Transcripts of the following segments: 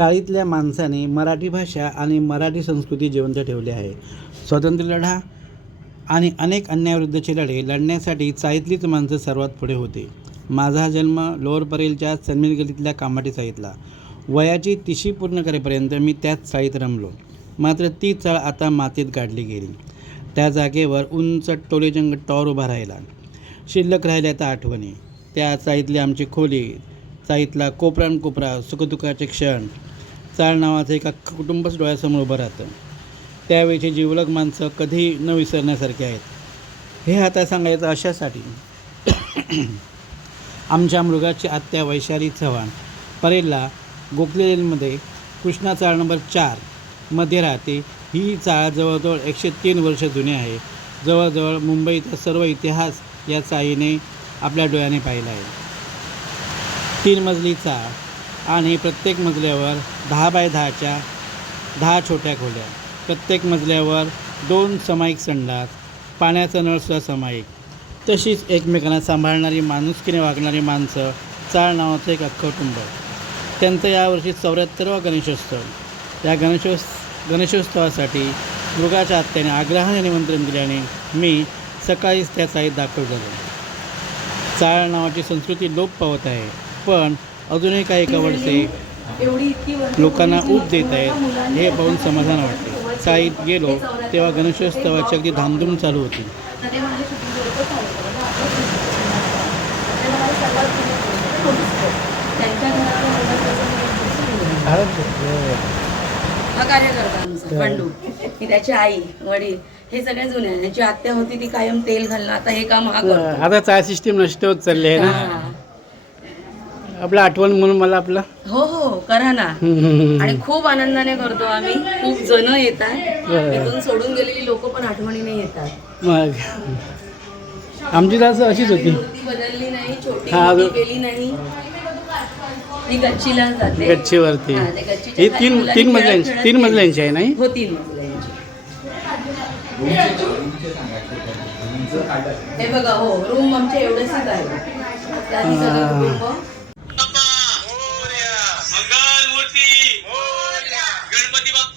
चाळीतल्या माणसाने मराठी भाषा आणि मराठी संस्कृती जिवंत ठेवली आहे. स्वातंत्र्यलढा आणि अनेक अन्यायाविरुद्धचे लढे लढण्यासाठी चाळीतलीच माणसं सर्वात पुढे होते. माझा जन्म लोअर परेलच्या सन्मीर गलीतल्या कामाटी चाळीतला वयाची तिशी पूर्ण करेपर्यंत मी त्याच चाळीत रमलो. मात्र ती चाळ आता मातीत गाडली गेली. त्या जागेवर उंच टोलेजंग टॉर उभा राहिला. शिल्लक राहिल्या त्या आठवणी. त्या चाळीतली आमची खोली चाळीतला कोपरान कोपरा सुखदुःखाचे क्षण चाळ नावाचं एक अख्खं कुटुंबच डोळ्यासमोर उभं राहतं. त्यावेळीचे जिवलग माणसं कधी न विसरण्यासारखी आहेत. हे आता सांगायचं अशासाठी आमच्या मृगाची आत्या वैशाली चव्हाण परेलला गोखलेलमध्ये कृष्णा चाळ नंबर चारमध्ये राहते. ही चाळ जवळजवळ एकशे तीन वर्ष जुनी आहे. जवळजवळ मुंबईचा सर्व इतिहास या चाळीने आपल्या डोळ्याने पाहिला आहे. तीन मजली चाळ. आणि प्रत्येक मजल्यावर दहा बाय दहाच्या दहा छोट्या खोल्या. प्रत्येक मजल्यावर दोन समायिक संडास पाण्याचा नळसुद्धा समायिक. तशीच एकमेकांना सांभाळणारी माणुसकीने वागणारी माणसं चाळ नावाचं एक अख्खं कुटुंब. त्यांचं यावर्षी चौऱ्याहत्तरवा गणेशोत्सव. या गणेशोत्स गणेशोत्सवासाठी मृगाच्या आत्याने आग्रहाने निमंत्रण दिल्याने मी सकाळीच त्या साईत दाखल झालो. चाळ नावाची संस्कृती लोप पावत आहे पण अजूनही काही कवडसे लोकांना ऊब देत आहेत. हे पाहून समाधान वाटते. चाळीत गेलो तेव्हा गणेशोत्सवाची अगदी धामधूम चालू होती. हा कार्यकर्ता बंडू ही त्याची आई वडील हे सगळे जुने त्याची आत्या होती ती कायम तेल घालणं आता हे काम हा आता चाळ सिस्टीम नष्ट होत चालली आहे ना. आपलं आठवण म्हणून मला आपलं. हो हो करा ना. आणि खूप आनंदाने करतो आम्ही. खूप जण येतात. इथून सोडून गेलेली लोक पण आठवणीने येतात. मग आमची असं अशीच होती. बदलली नाही छोटी मोठी अजून- केली नाही. ती गच्चीला जाते. गच्चीवरती. हा, ते गच्चीच्या ही खाली तीन मुलांनी तीन मजल्यांची खेळत तीन गेली. मजल्यांची आहे नाही हो? तीन मजल्यांची. हे बघा हो रूम आमच्या एवढंच आहे. त्याआधी सगळं. कुटुंब.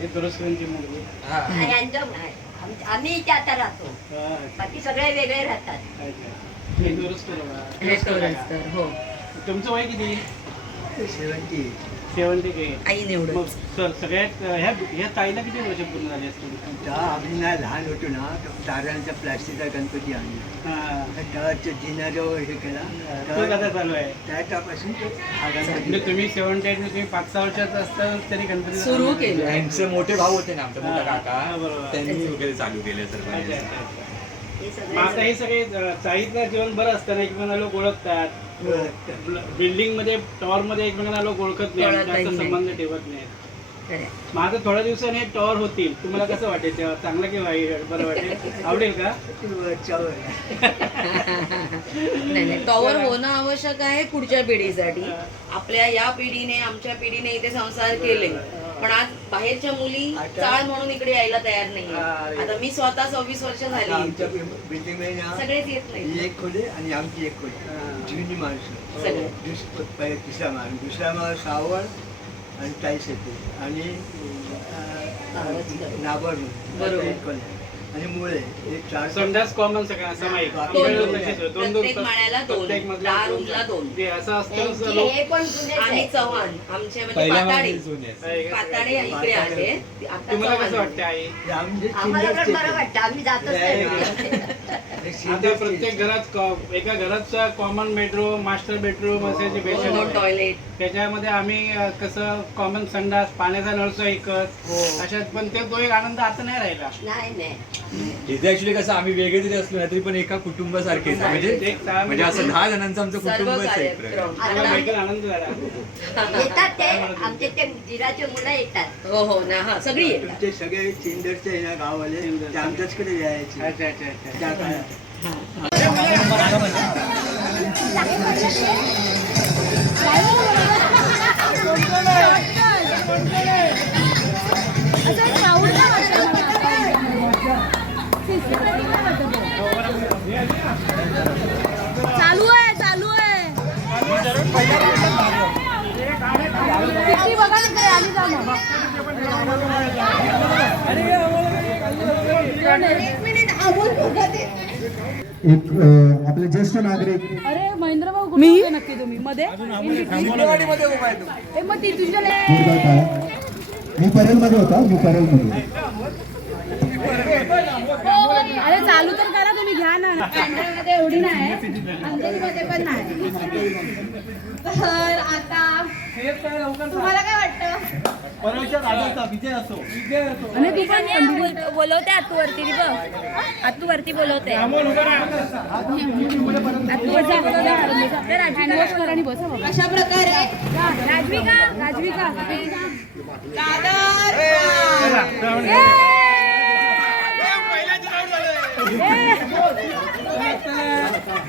हे. मुलगी. आम- आम्ही इथे आता राहतो. हा, बाकी सगळे वेगळे राहतात. हे तुमचं वय किती? सेवन्टी के आई निवडून मग सर सगळ्यात ह्या ह्या ताईला किती वर्ष पूर्ण झाली असतील? तेव्हा आम्ही ना लहान होतो ना तारांचा प्लास्टिकचा गणपती आणला. हा. तेव्हाच्या जिन्याजवळ हे केला. तो कसा चालू आहे? त्याच्यापासून तो हा गणपती. म्हणजे तुम्ही सेव्हन्टी एट तुम्ही पाच सहा वर्षाचा असता तरी गणपती सुरू केलं. त्यांचे मोठे भाऊ होते ना आमचे मोठा हा, काका. बरोबर. त्यांनी वगैरे चालू केले सर्व मग आता हे सगळे चाळीतलं जीवन बरं असताना एकमेकांना लोक ओळखतात? बिल्डिंगमध्ये टॉवर मध्ये एकमेकांना लोक ओळखत नाही जास्त नाही. संबंध ठेवत खरंय. माझं थोड्या दिवसाने टॉवर होतील. तुम्हाला कसं वाटेल तेव्हा? चांगलं की वाईट? बरं वाटेल. आवडेल का? नाही नाही. टॉवर होणं आवश्यक आहे पुढच्या पिढीसाठी. आपल्या या पिढीने आमच्या पिढीने इथे संसार केले. पण आज बाहेरच्या मुली चाळ म्हणून इकडे यायला तयार नाही. आता मी स्वतः सव्वीस वर्ष झाली. सगळेच येत नाही ही एक खोली आणि आमची एक खोली. जुनी माणसं. तिसरा माळ. दुसरा माळ सावळ आणि टाईस येते आणि नाबर बरोबर. आणि मुळे एक चार संडास कॉमन सगळ्या सामायिक दोन आहे. दोन दोन प्रत्येक माळ्याला दोन. प्रत्येक मजल्याला दहा दोन. रूमला दोन. ते असं असतं त्यांची लोक हे पण जुनेच आणि आहे. चव्हाण आमचे म्हणजे पहिल्या जुने आहेत. आहे? पाताडे इकडे आता तुम्हाला कसं चव्हाण. वाटतं आई हे आम्हाला पण सिंगर्सचे बरं वाटतं आम्ही जातच नाही आता. प्रत्येक घरात क- एका घरात कॉमन बेडरूम मास्टर बेडरूम असायची दोन बेडरूम टॉयलेट त्याच्यामध्ये आम्ही अ, कसं कॉमन संडास पाण्याचा नळसो एकच. अशात पण ते तो एक आनंद आता नाही राहिला. नाही ऍक्च्युली कसं आम्ही वेगळे जरी असलो ना तरी पण एका कुटुंबासारखेच आहे. म्हणजे एक. म्हणजे असं दहा जणांचं आमचं सर्व कुटुंबच आहे एक प्रकारे. कार्यक्रम मला आता भेटून आनंद झाला. येतात ते आमचे ते जिराचे मुलं येतात. हो हो ना हा सगळी येतात. तुमचे सगळे सिंदरचे आहे ना गाववाले ते आमच्याचकडे यायचे. अच्छा अच्छा अच्छा. त्या काळात. चालू आहे चालू आहे किती बघा तिकडे आली जा मग. एक मिनिट आवड बघा ते एक आपले ज्येष्ठ नागरिक. अरे महेंद्र भाऊ होते नक्की तुम्ही. मध्ये? मग ती तुझ्या मी परेलमध्ये होता मी परेलमध्ये. अरे चालू तर ना मध्ये एवढी नाही. अंधेरीमध्ये पण नाही. तर आता तुम्हाला काय वाटतं? आणि तू पण बोलवते आतू वरती बघ. आतू वरती बोलवते. बसा. बाबा. अशा प्रकारे. राजविका राजविका.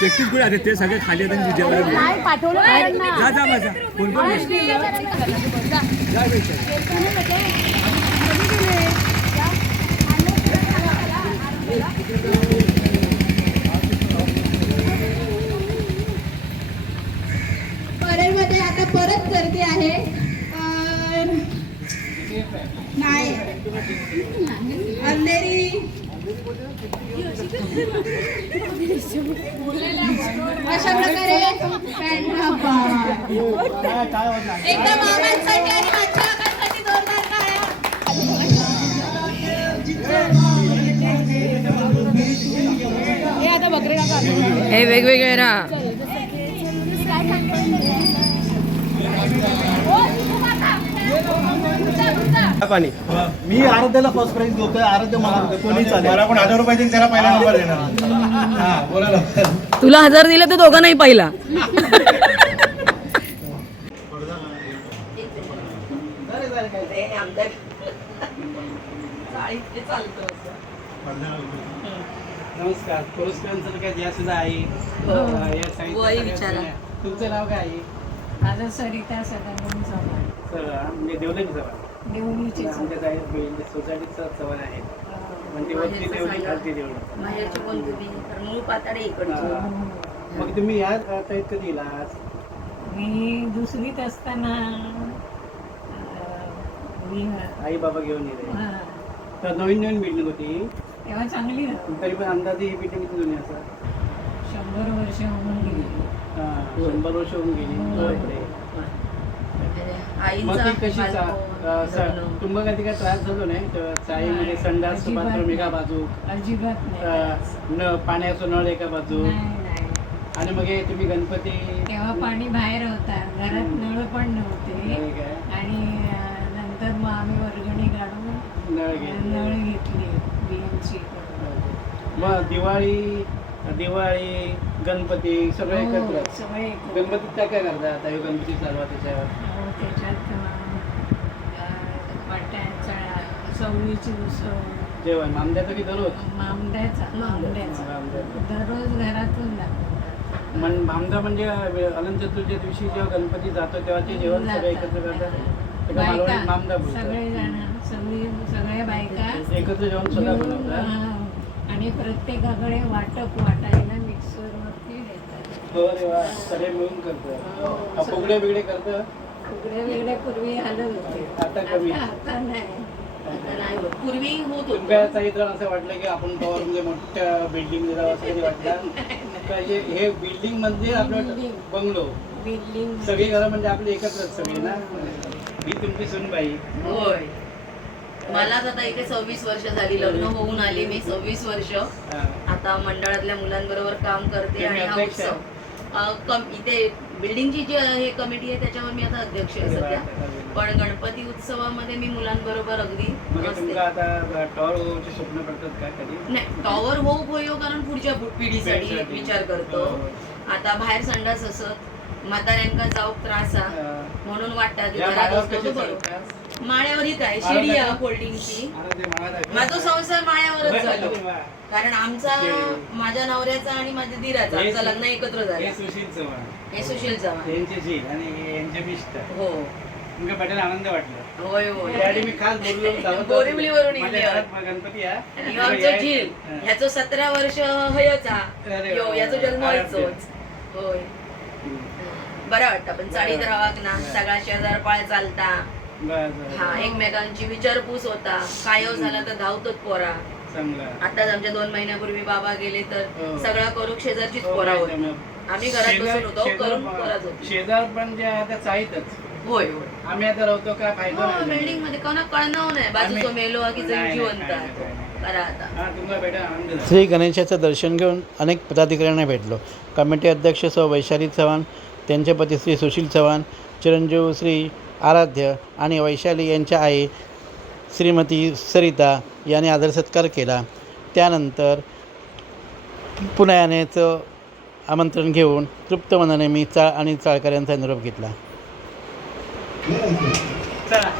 व्यक्तीत कुठे आहेत? ते सगळे खाली आणि तुझ्यावर आहेत. नाही पाठवलं. जा जा माझा कोण आता परत गर्दी आहे अं, नाही अंधेरी अशा प्रकारे एकदा मामांसाठी आणि माझ्या काकांसाठी जोरदार टाळ्या. हे आता बकरे टाका हे वेगवेगळे राहा मी आराध्याला फर्स्ट प्राइज देतोय आराध्य मला. कोणी चालेल. मला पण हजार रुपये त्याला पहिला नंबर देणार. हा बोला तुला हजार दिले तर दोघं नाही पहिला नमस्कार. पुरस्कारांचं काय या सुद्धा आहे? अ, या साईडच्या वय सगळ्या विचारा. जुन्या. तुमचं नाव काय आहे? माझं सरिता सदानंद चव्हाण. सर म्हणजे देवलगी सर. देवणीची आमच्या साईड सोसायटीचं चव्हाण आहे. म्हणजे वरती देवली सांगा. खालती देवली माहेरची कोण तुम्ही तर मूळ पाताडे इकडची. हा. मग तुम्ही या कधी इलास मी दुसरीत असताना अं, मी आई बाबा घेऊन येते हा, तर नवीन नवीन बिल्डिंग होती. तेव्हा चांगली ना तरी पण अंदाजे ही बिल्डिंग किती जुनी असं? शंभर वर्ष होऊन गेली. शंभर वर्ष होऊन गेली. हो. बापरे. मग ती कशी सा- तुम्हाला कधी काय त्रास झालो नाही तर चाळीमध्ये संडास बाथरूम एका बाजू अजिबात न पाण्याचं नळ एका बाजू आणि मग हे तुम्ही गणपती तेव्हा पाणी बाहेर होता. घरात नळ पण नव्हते. काय? आणि अं, नंतर मग आम्ही नळ घेतले घेतले मग दिवाळी दिवाळी गणपती सगळं एकत्र. हो, सगळे एकत्र. गणपतीत काय काय करता आता? हे गणपती चालवा त्याच्यावर. हो, त्याच्यात वाट्याचा चवळीची उसळ. जेवण आमच्याचं की दररोज? मामड्याचा मामड्याचा. दररोज घरातून मन भामदा म्हणजे अनंत चतुर्थीच्या दिवशी जेव्हा गणपती जातो तेव्हा ते जेवण सगळं एकत्र करतात? त्याला मालवणीत मामदा सगळे जण सगळी सगळ्या बायका. एकत्र जेवण हा, आणि प्रत्येकाकडे वाटप वाटायला मिक्सरवरती देतात. हो सगळे मिळून करतो हा, फुगडे बिगडे करतं? वेगळे वेगळे पूर्वी आलं होते. आता कमी. आता नाही. पूर्वी होत असं वाटलं की आपण पवार म्हणजे मोठ्या बिल्डिंग असं वाटलं? हे हे बिल्डिंग म्हणजे आपलं. बंगलो बिल्डिंग सगळी घरं म्हणजे आपली एकत्रच सगळी ना? ही. तुमची सुनबाई. होय. मलाच आता इथे सव्वीस वर्ष झाली लग्न होऊन आली मी सव्वीस वर्ष हा. आता मंडळातल्या मुलांबरोबर काम करते आणि हा? उत्सव इथे बिल्डिंगची जी हे कमिटी आहे त्याच्यावर मी आता अध्यक्ष आहे सध्या पण गणपती उत्सवामध्ये मी मुलांबरोबर अगदी कधी नाही टॉवर होऊ होयो कारण पुढच्या पिढीसाठी. विचार करतो हो. आता बाहेर संडास असत म्हाताऱ्यांका जाऊक त्रास हा हा. म्हणून वाटतं की या घरात माळावर असतो कसे तो बरं. चालतात? माळ्यावर काय माळावर शिडी आहे. काय? फोल्डिंगची. माझा संसार माळ्यावरच वा. कारण आमचा शिडी. माझ्या नवऱ्याचा आणि माझ्या दिराचा आमचं लग्न एकत्र हे झालं सुशील चव्हाण. हे सुशील चव्हाण. हे. हो पटेल आनंद वाटला. होय होय. मी खास बोललो बोरिवलीवरून गणपती आमचो झील. ह्याचो सतरा वर्ष हयचा. यो. याचो जन्म होय. बरं वाटतं पण चाळीत राहाक ना. सगळा शेजार पाळ चालता. हा एकमेकांची विचारपूस होता. कायव झाला तर धावतोच पोरा. चांगलं आताच आमच्या दोन महिन्यापूर्वी बाबा गेले तर हो. सगळा करूक शेजारचीच हो, पोरा होती. आम्ही घरात बसून होतो करून पोराच होती. शेजार पण जे आहे त्या चाळीतच होय होय. आम्ही आता राहतो काय फायदा हो नाही. बिल्डिंगमध्ये कोणा कळणार नाही. बाजूचो मेलो हा की जिवंत. करा आता. हा. श्री गणेशाचं दर्शन घेऊन अनेक पदाधिकाऱ्यांना भेटलो. कमिटी अध्यक्ष सौ वैशाली चव्हाण त्यांचे पती श्री सुशील चव्हाण चिरंजीव श्री आराध्य आणि वैशाली यांच्या आई श्रीमती सरिता यांनी आदर सत्कार केला. त्यानंतर पुन्हा येण्याचं आमंत्रण घेऊन तृप्त मनाने मी चाळ आणि चाळकऱ्यांचा निरोप घेतला. चला.